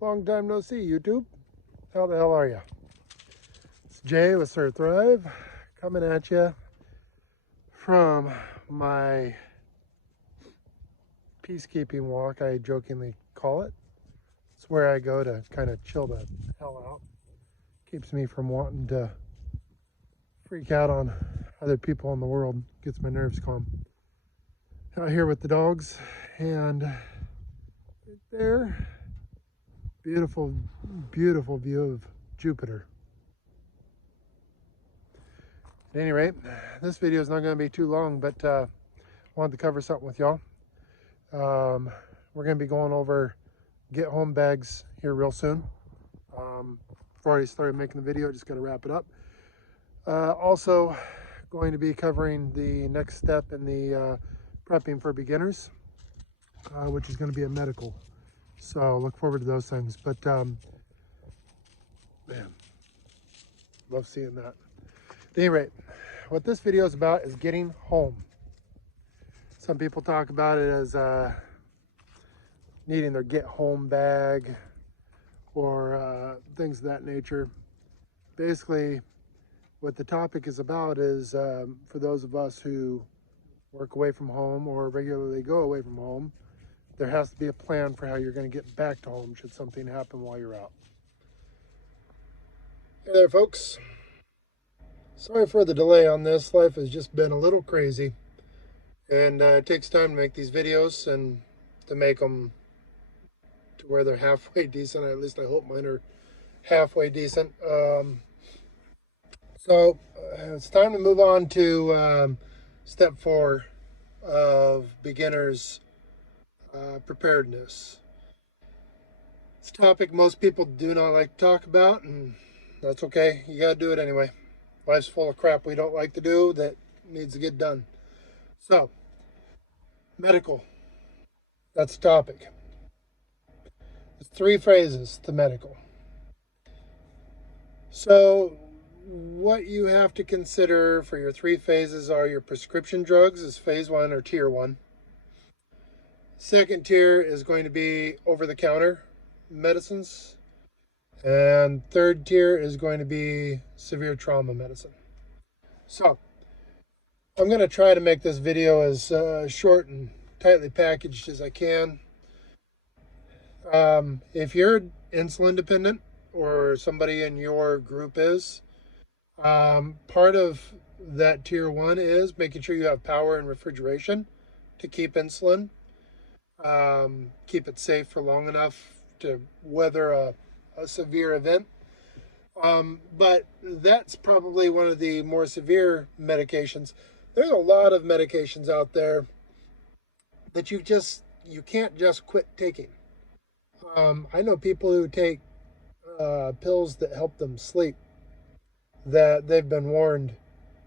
Long time no see, YouTube. How the hell are you? It's Jay with Sir Thrive coming at you from my peacekeeping walk, I jokingly call it. It's where I go to kind of chill the hell out. Keeps me from wanting to freak out on other people in the world. Gets my nerves calm. Out here with the dogs, and right there, beautiful, beautiful view of Jupiter. At any rate, this video is not going to be too long, but I wanted to cover something with y'all. We're going to be going over get home bags here real soon. I've already started making the video, just got to wrap it up. Also going to be covering the next step in the prepping for beginners, which is going to be a medical. So look forward to those things. But man, love seeing that. At any rate, what this video is about is getting home. Some people talk about it as needing their get home bag or things of that nature. Basically, what the topic is about is for those of us who work away from home or regularly go away from home, there has to be a plan for how you're going to get back to home should something happen while you're out. Hey there, folks. Sorry for the delay on this. Life has just been a little crazy, and it takes time to make these videos and to make them to where they're halfway decent. At least I hope mine are halfway decent. So it's time to move on to step 4 of beginners preparedness. It's a topic most people do not like to talk about, and that's okay. You gotta do it anyway. Life's full of crap we don't like to do that needs to get done. So, medical. That's the topic. There's 3 phases to medical. So, what you have to consider for your 3 phases are your prescription drugs is phase 1 or tier 1. Second tier is going to be over-the-counter medicines. And third tier is going to be severe trauma medicine. So, I'm going to try to make this video as short and tightly packaged as I can. If you're insulin dependent or somebody in your group is, part of that tier 1 is making sure you have power and refrigeration to keep insulin, keep it safe for long enough to weather a severe event. But that's probably one of the more severe medications. There's a lot of medications out there that you can't just quit taking. I know people who take pills that help them sleep that they've been warned,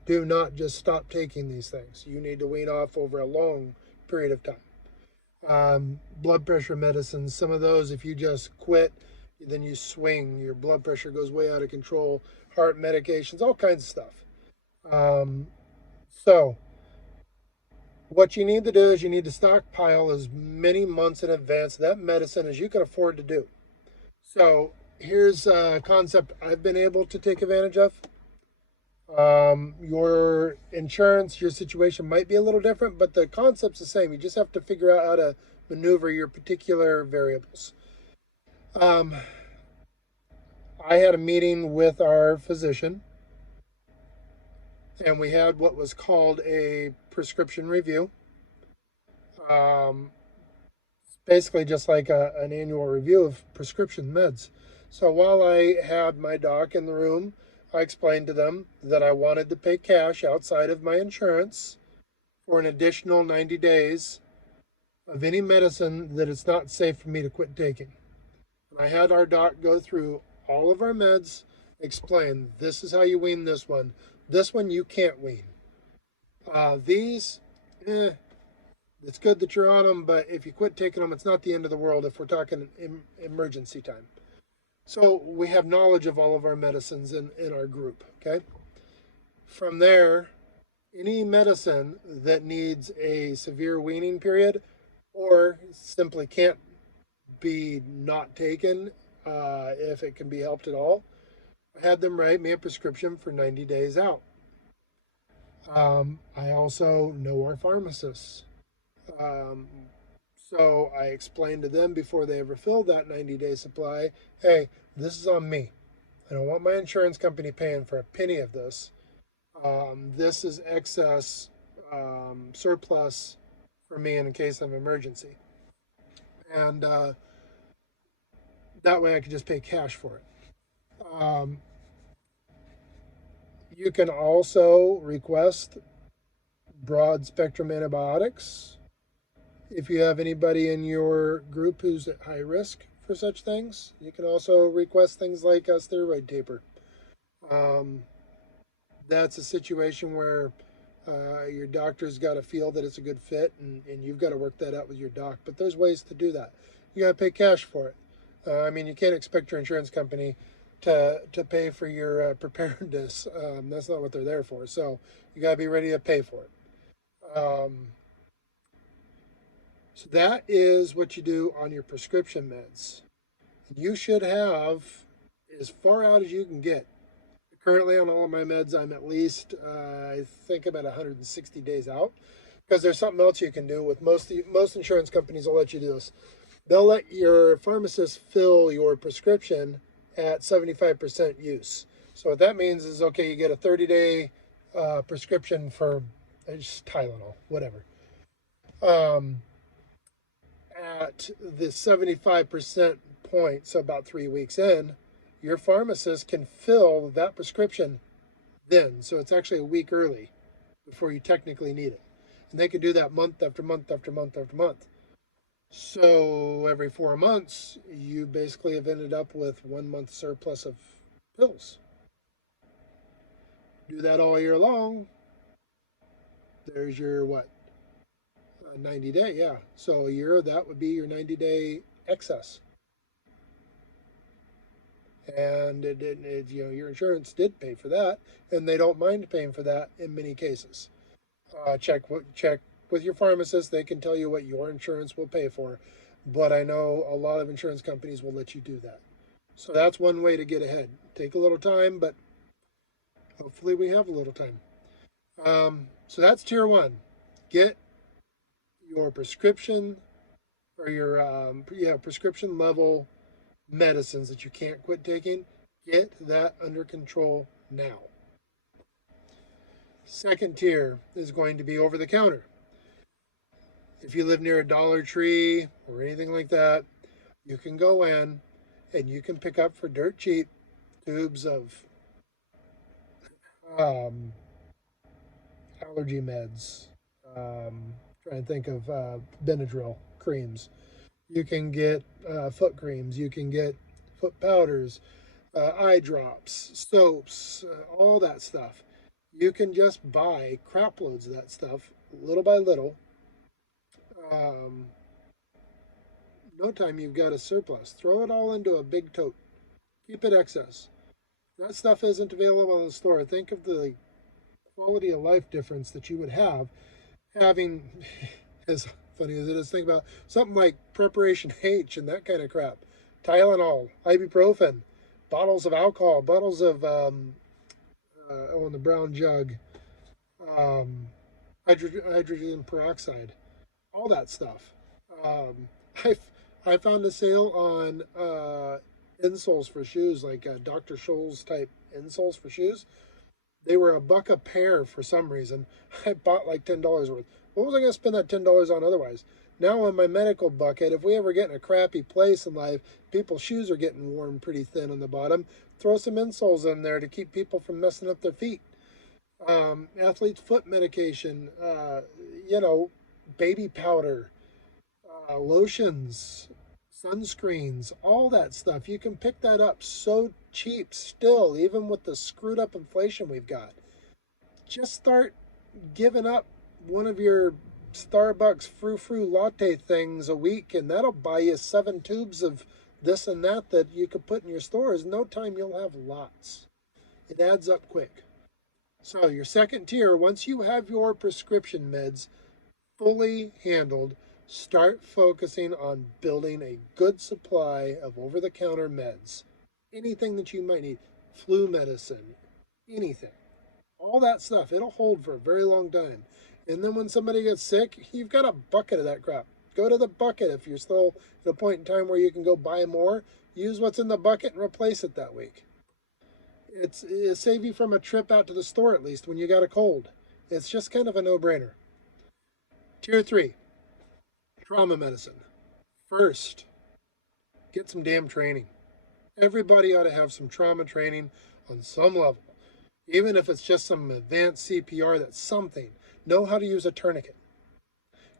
do not just stop taking these things. You need to wean off over a long period of time. Blood pressure medicines, some of those, if you just quit, then you swing, your blood pressure goes way out of control, heart medications, all kinds of stuff. So what you need to do is you need to stockpile as many months in advance of that medicine as you can afford to do. So here's a concept I've been able to take advantage of. Your insurance, your situation might be a little different, but the concept's the same. You just have to figure out how to maneuver your particular variables. I had a meeting with our physician, and we had what was called a prescription review. Basically just like an annual review of prescription meds. So while I had my doc in the room, I explained to them that I wanted to pay cash outside of my insurance for an additional 90 days of any medicine that it's not safe for me to quit taking. And I had our doc go through all of our meds, explain this is how you wean this one. This one you can't wean. These, it's good that you're on them, but if you quit taking them, it's not the end of the world if we're talking emergency time. So we have knowledge of all of our medicines in our group, okay? From there, any medicine that needs a severe weaning period or simply can't be not taken if it can be helped at all. I had them write me a prescription for 90 days out. I also know our pharmacists. Um, so I explained to them before they ever filled that 90-day supply, hey, this is on me. I don't want my insurance company paying for a penny of this. This is excess surplus for me in case of emergency. And that way I could just pay cash for it. You can also request broad spectrum antibiotics if you have anybody in your group who's at high risk for such things. You can also request things like a steroid taper. Um, that's a situation where your doctor's got to feel that it's a good fit, and you've got to work that out with your doc. But there's ways to do that. You got to pay cash for it. I mean, you can't expect your insurance company to pay for your preparedness. That's not what they're there for. So you got to be ready to pay for it. So that is what you do on your prescription meds. You should have as far out as you can get. Currently, on all of my meds, I'm at least, I think, about 160 days out. Because there's something else you can do with most insurance companies will let you do this. They'll let your pharmacist fill your prescription at 75% use. So what that means is, okay, you get a 30-day prescription for just Tylenol, whatever. At the 75% point, so about 3 weeks in, your pharmacist can fill that prescription then. So it's actually a week early before you technically need it. And they can do that month after month after month after month. So every 4 months, you basically have ended up with 1 month surplus of pills. Do that all year long. There's your what? 90 day, yeah. So a year, that would be your 90-day excess. And your insurance did pay for that, and they don't mind paying for that in many cases. Check with your pharmacist; they can tell you what your insurance will pay for. But I know a lot of insurance companies will let you do that. So that's one way to get ahead. Take a little time, but hopefully we have a little time. So that's tier one. Get your prescription or your prescription level medicines that you can't quit taking. Get that under control now. Second tier is going to be over the counter. If you live near a Dollar Tree or anything like that, you can go in and you can pick up for dirt cheap tubes of allergy meds. Trying to think of Benadryl creams. You can get foot creams. You can get foot powders, eye drops, soaps, all that stuff. You can just buy crap loads of that stuff little by little. Um, no time you've got a surplus. Throw it all into a big tote. Keep it excess. That stuff isn't available in the store. Think of the quality of life difference that you would have having, as funny as it is, think about something like Preparation H and that kind of crap. Tylenol, ibuprofen, bottles of alcohol, bottles of, in the brown jug, um, hydrogen peroxide, all that stuff. Um, I I found a sale on insoles for shoes, like Dr. Scholl's type insoles for shoes. They were $1 a pair for some reason. I bought like $10 worth. What was I going to spend that $10 on otherwise? Now on my medical bucket, if we ever get in a crappy place in life, people's shoes are getting worn pretty thin on the bottom. Throw some insoles in there to keep people from messing up their feet. Athlete's foot medication, baby powder, lotions, sunscreens, all that stuff. You can pick that up so cheap still, even with the screwed up inflation we've got. Just start giving up one of your Starbucks frou-frou latte things a week, and that'll buy you 7 tubes of this and that you could put in your stores. No time you'll have lots. It adds up quick. So your second tier, once you have your prescription meds fully handled, Start focusing on building a good supply of over-the-counter meds. Anything that you might need, flu medicine, anything. All that stuff, it'll hold for a very long time. And then when somebody gets sick, you've got a bucket of that crap. Go to the bucket if you're still at a point in time where you can go buy more. Use what's in the bucket and replace it that week. It'll save you from a trip out to the store at least when you got a cold. It's just kind of a no-brainer. Tier 3, trauma medicine. First, get some damn training. Everybody ought to have some trauma training on some level. Even if it's just some advanced CPR, that's something. Know how to use a tourniquet.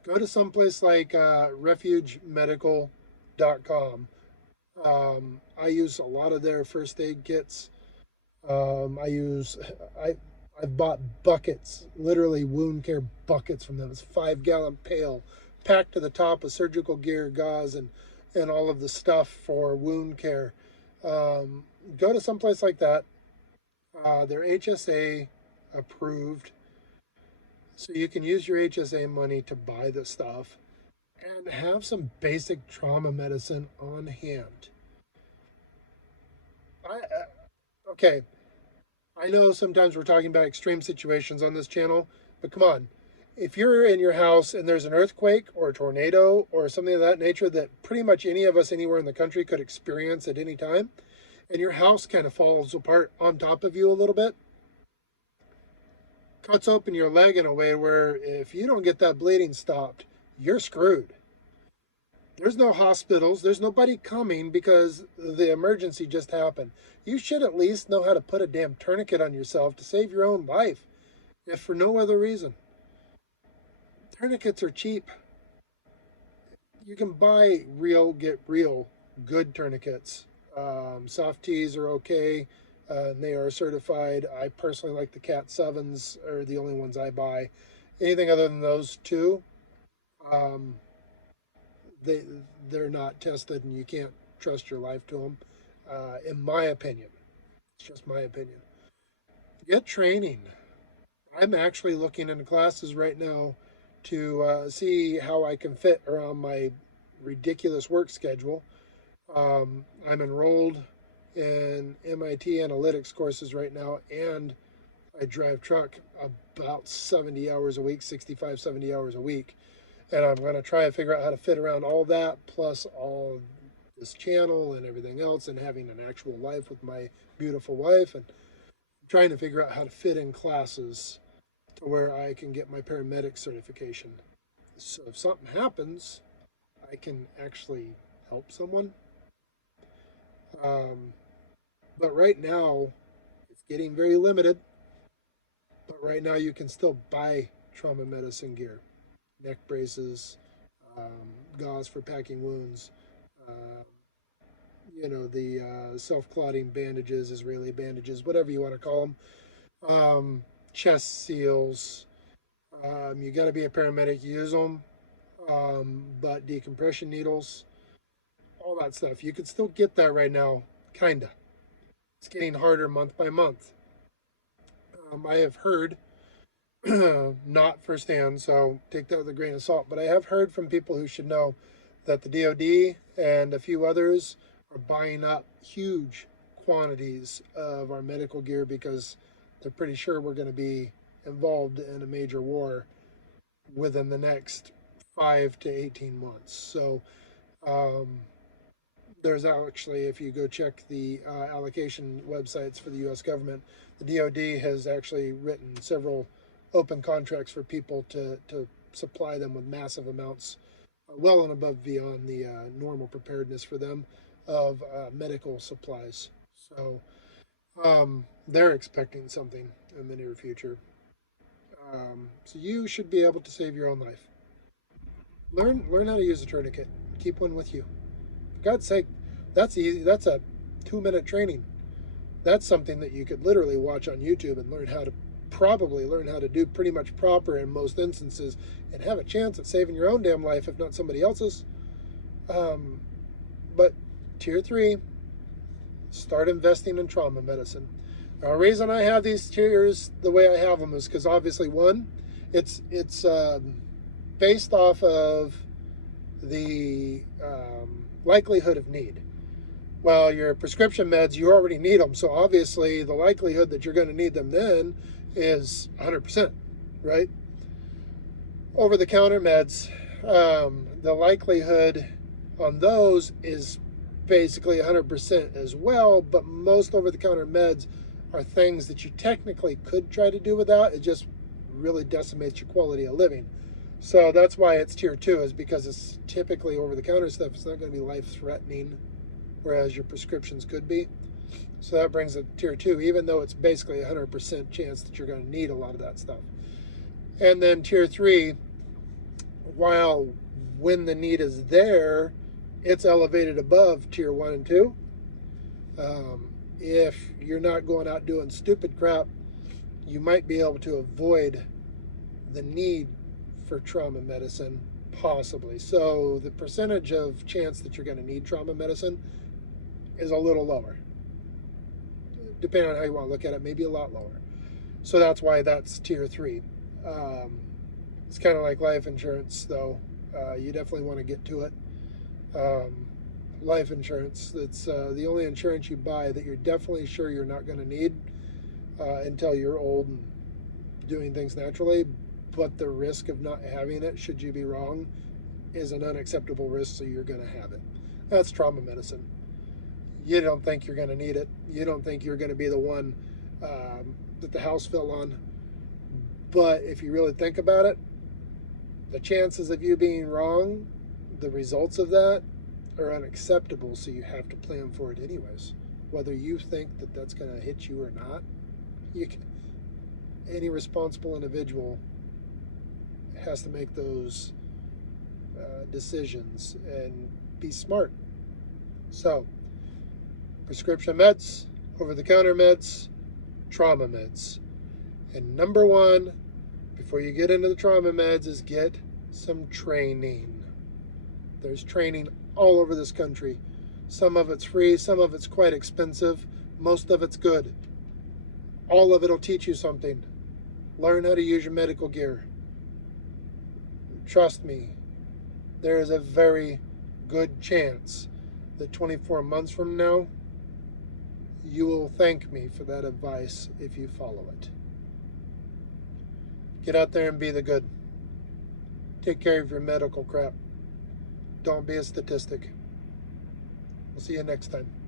Go to someplace like refugemedical.com. I use a lot of their first aid kits. I've bought buckets, literally wound care buckets from them. It's 5-gallon pail, packed to the top with surgical gear, gauze, and all of the stuff for wound care. Go to someplace like that. They're HSA approved, so you can use your HSA money to buy the stuff and have some basic trauma medicine on hand. Okay, I know sometimes we're talking about extreme situations on this channel, but come on. If you're in your house and there's an earthquake or a tornado or something of that nature that pretty much any of us anywhere in the country could experience at any time, and your house kind of falls apart on top of you a little bit, cuts open your leg in a way where if you don't get that bleeding stopped, you're screwed. There's no hospitals. There's nobody coming because the emergency just happened. You should at least know how to put a damn tourniquet on yourself to save your own life, if for no other reason. Tourniquets are cheap. You can buy get real good tourniquets. Soft tees are okay. They are certified. I personally like the Cat 7s, are the only ones I buy. Anything other than those two, they're not tested and you can't trust your life to them, in my opinion. It's just my opinion. Get training. I'm actually looking into classes right now to see how I can fit around my ridiculous work schedule. I'm enrolled in MIT analytics courses right now, and I drive truck about 70 hours a week, 65, 70 hours a week. And I'm going to try and figure out how to fit around all that, plus all this channel and everything else, and having an actual life with my beautiful wife, and trying to figure out how to fit in classes to where I can get my paramedic certification. So if something happens, I can actually help someone. But right now, it's getting very limited. But right now, you can still buy trauma medicine gear. Neck braces, gauze for packing wounds, the self-clotting bandages, Israeli bandages, whatever you want to call them, chest seals. You got to be a paramedic, use them, but decompression needles, all that stuff. You can still get that right now, kinda. It's getting harder month by month. I have heard, not firsthand, so take that with a grain of salt, but I have heard from people who should know that the DoD and a few others are buying up huge quantities of our medical gear because they're pretty sure we're going to be involved in a major war within the next 5 to 18 months. So there's actually, if you go check the allocation websites for the U.S. government, the DoD has actually written several open contracts for people to supply them with massive amounts, well and above beyond the normal preparedness for them of medical supplies. So they're expecting something in the near future. So you should be able to save your own life. Learn how to use a tourniquet. Keep one with you. For God's sake, that's easy. That's a 2-minute training. That's something that you could literally watch on YouTube and learn how to do pretty much proper in most instances, and have a chance at saving your own damn life, if not somebody else's. But tier 3, start investing in trauma medicine. Now, the reason I have these tiers the way I have them is because obviously, one, it's based off of the likelihood of need. Well, your prescription meds, you already need them. So obviously the likelihood that you're going to need them then is 100%, right? Over-the-counter meds, the likelihood on those is basically 100% as well, but most over-the-counter meds are things that you technically could try to do without. It just really decimates your quality of living. So that's why it's tier 2, is because it's typically over-the-counter stuff. It's not going to be life-threatening, whereas your prescriptions could be. So that brings it to tier 2, even though it's basically a 100% chance that you're going to need a lot of that stuff. And then tier 3, while when the need is there, it's elevated above tier 1 and 2. If you're not going out doing stupid crap, you might be able to avoid the need for trauma medicine, possibly. So the percentage of chance that you're going to need trauma medicine is a little lower. Depending on how you want to look at it, maybe a lot lower. So that's why that's tier 3. It's kind of like life insurance, though. You definitely want to get to it. Life insurance, it's the only insurance you buy that you're definitely sure you're not going to need until you're old and doing things naturally. But the risk of not having it, should you be wrong, is an unacceptable risk, so you're going to have it. That's trauma medicine. You don't think you're going to need it. You don't think you're going to be the one that the house fell on. But if you really think about it, the chances of you being wrong, the results of that, are unacceptable, so you have to plan for it anyways. Whether you think that that's going to hit you or not, any responsible individual has to make those decisions and be smart. So, prescription meds, over-the-counter meds, trauma meds. And number one, before you get into the trauma meds, is get some training. There's training all over this country. Some of it's free, some of it's quite expensive, most of it's good. All of it will teach you something. Learn how to use your medical gear. Trust me, there is a very good chance that 24 months from now, you will thank me for that advice if you follow it. Get out there and be the good. Take care of your medical crap. Don't be a statistic. We'll see you next time.